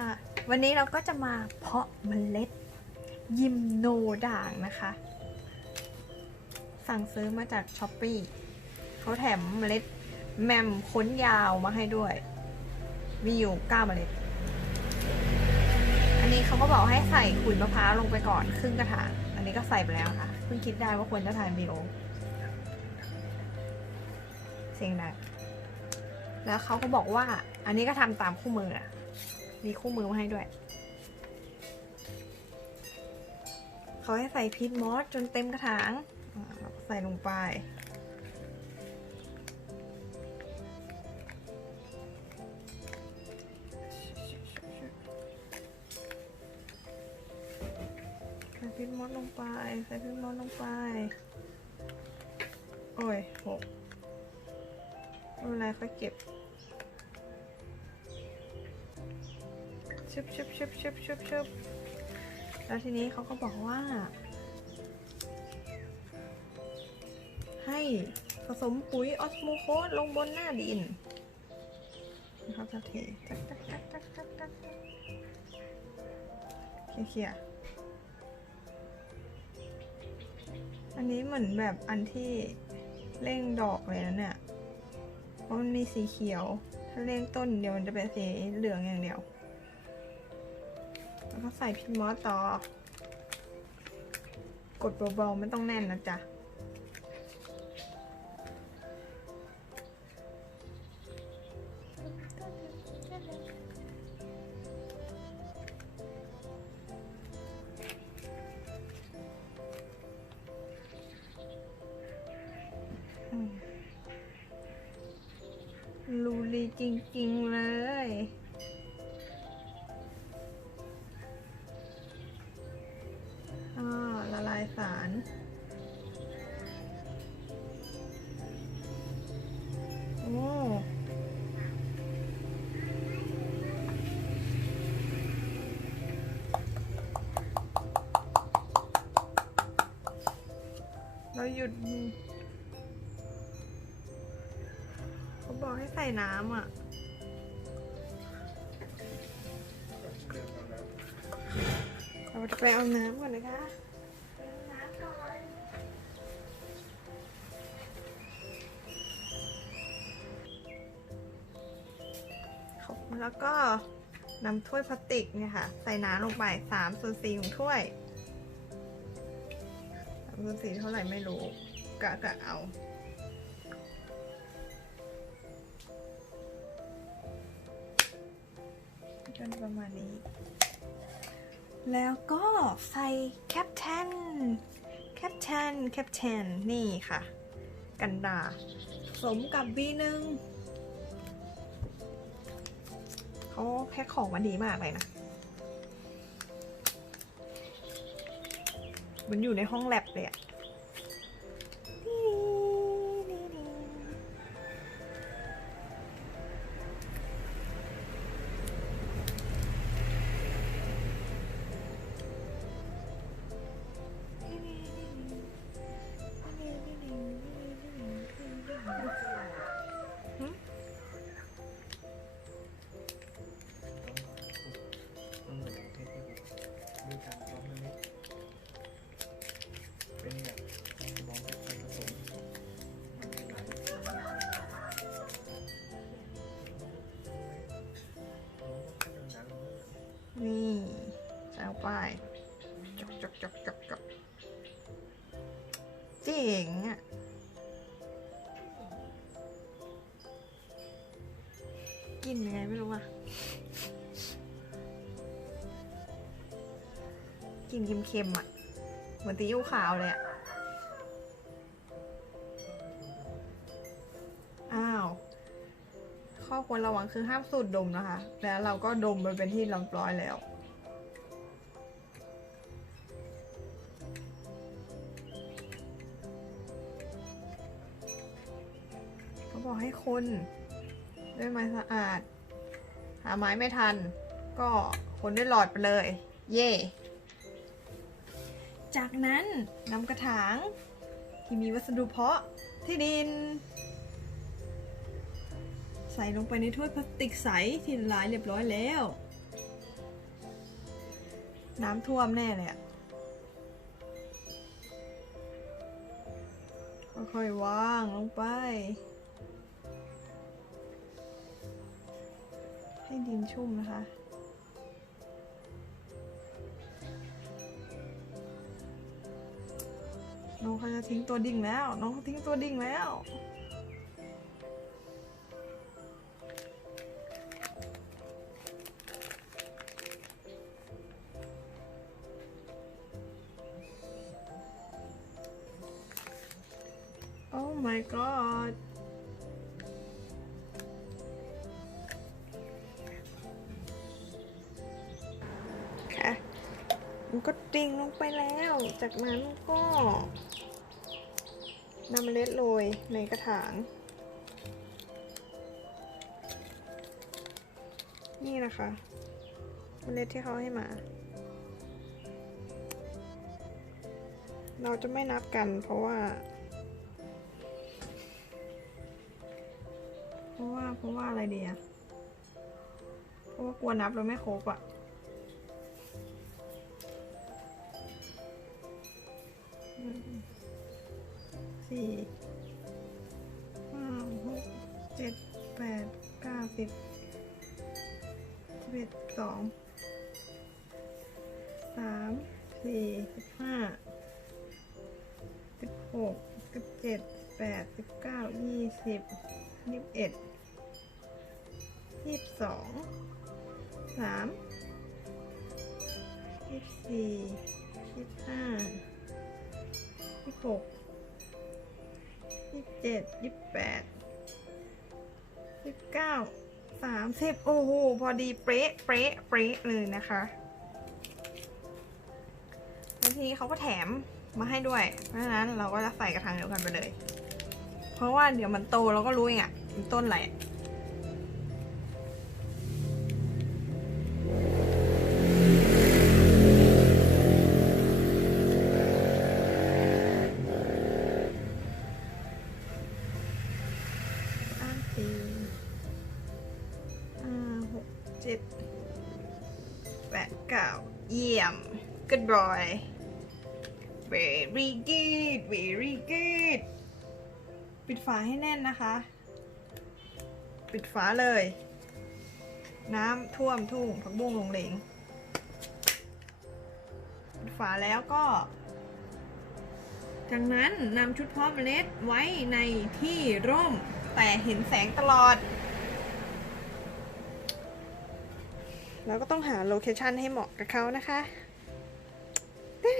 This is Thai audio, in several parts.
ค่ะ วันนี้เราก็จะมาเพาะเมล็ด ยิมโนด่างนะคะ สั่งซื้อมาจากช้อปปีเขาแถมเมล็ดแมมค้นยาวมาให้ด้วย มีอยู่9เมล็ด อันนี้เขาก็บอกให้ใส่ขุยมะพร้าวลงไปก่อนครึ่งกระถาง อันนี้ก็ใส่ไปแล้วค่ะ เพิ่งคิดได้ว่าควรจะถ่ายวีดีโอเสียงดังแล้วเขาก็บอกว่า อันนี้ก็ทำตามคู่มืออะ มีคู่มือมาให้ด้วย เขาให้ใส่พีทมอสจนเต็มกระถาง ใส่ลงไปใส่พีทมอสลงไป ใส่พีทมอสลงไป โอ้ยหกไม่เป็นไรค่อยเก็บ ชึบชึบชึบชึบชึบชึบแล้วทีนี้เขาก็บอกว่า ให้ผสมปุ๋ยออสโมโคสลงบนหน้าดินนะครับจะเทจักจักจักจักจักจักเคลียอันนี้เหมือนแบบอันที่เร่งดอกเลยนะเนี่ย เพราะมันมีสีเขียว ถ้าเร่งต้นเดียวมันจะเป็นสีเหลืองอย่างเดียว แล้วก็ใส่พิมพ์มอสต่อ กดเบาๆไม่ต้องแน่นนะจ๊ะอืมรูลีจริง ๆ เลย สาร โอ้เราหยุดเขาบอกให้ใส่น้ำอะเราจะไปเอาน้ำก่อนนะคะ แล้วก็นำถ้วยพลาสติกเนี่ยค่ะ ใส่น้ำลงไปสามส่วนสี่ของถ้วยสามส่วนสี่เท่าไหร่ไม่รู้ กะกะเอาจนประมาณนี้ แล้วก็ใส่แคปเทนแคปเทนแคปเทนนี่ค่ะ กันดา สมกับ B1 เขาแพ็คของมันดีมากเลยนะ มันอยู่ในห้องแลบเลยอะ จ๋งอะกินยังไงไม่รู้อะกลินเค็มๆอะ เหมือนตีอิ๊วขาวเลยอะ อ้าว ข้อควรระวังคือห้ามสูดดมนะคะ แล้วเราก็ดมไปเป็นที่เรียบร้อยแล้ว เขาบอกให้คนด้วยไม้สะอาด หาไม้ไม่ทัน ก็คนด้วยหลอดไปเลย เย่จากนั้นนำกระถาง ที่มีวัสดุเพาะที่ดิน ใส่ลงไปในถ้วยพลาสติกใสที่ละลายเรียบร้อยแล้ว น้ำท่วมแน่เลยอะค่อยๆวางลงไป ให้ดินชุ่มนะคะ น้องเขาจะทิ้งตัวดิ่งแล้ว น้องเขาทิ้งตัวดิ่งแล้ว Oh my god มันก็ดิ่งลงไปแล้ว จากนั้นก็นำเมล็ดโรยในกระถาง นี่นะคะเมล็ดที่เขาให้มา เราจะไม่นับกันเพราะว่า เพราะว่าเพราะว่าอะไรดีอะเพราะว่ากลัวนับแล้วไม่ครบอะ สี่ห้าหกเจ็ดแปดเก้าสิบสิบเอ็ดสองสามสี่สิบห้าสิบหกสิบเจ็ดแปดสิบเก้ายี่สิบยี่สิบเอ็ดยี่สิบสองสามยี่สิบสี่ยี่สิบห้ายี่สิบหก ยี่สิบเจ็ดยี่สิบแปดยี่สิบเก้าสามสิบโอ้โห พอดีเป๊ะเป๊ะเป๊ะเลยนะคะแล้วทีนี้เขาก็แถมมาให้ด้วย เพราะฉะนั้นเราก็จะใส่กระถางเดียวกันไปเลย เพราะว่าเดี๋ยวมันโตเราก็รู้เองอะมันต้นอะไร กเจ็ดแปดเก้าเยี่ยม good boy very good very good ปิดฝาให้แน่นนะคะ ปิดฝาเลย น้ำท่วมทุ่งผักบุ้งลงเหลงปิดฝาแล้วก็ จากนั้นนำชุดเพาะเมล็ดไว้ในที่ร่มแต่เห็นแสงตลอด เราก็ต้องหาโลเคชันให้เหมาะกับเขานะคะได้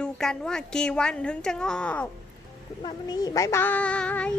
ดูกันว่ากี่วันถึงจะงอก คุณมาวันนี้บายบาย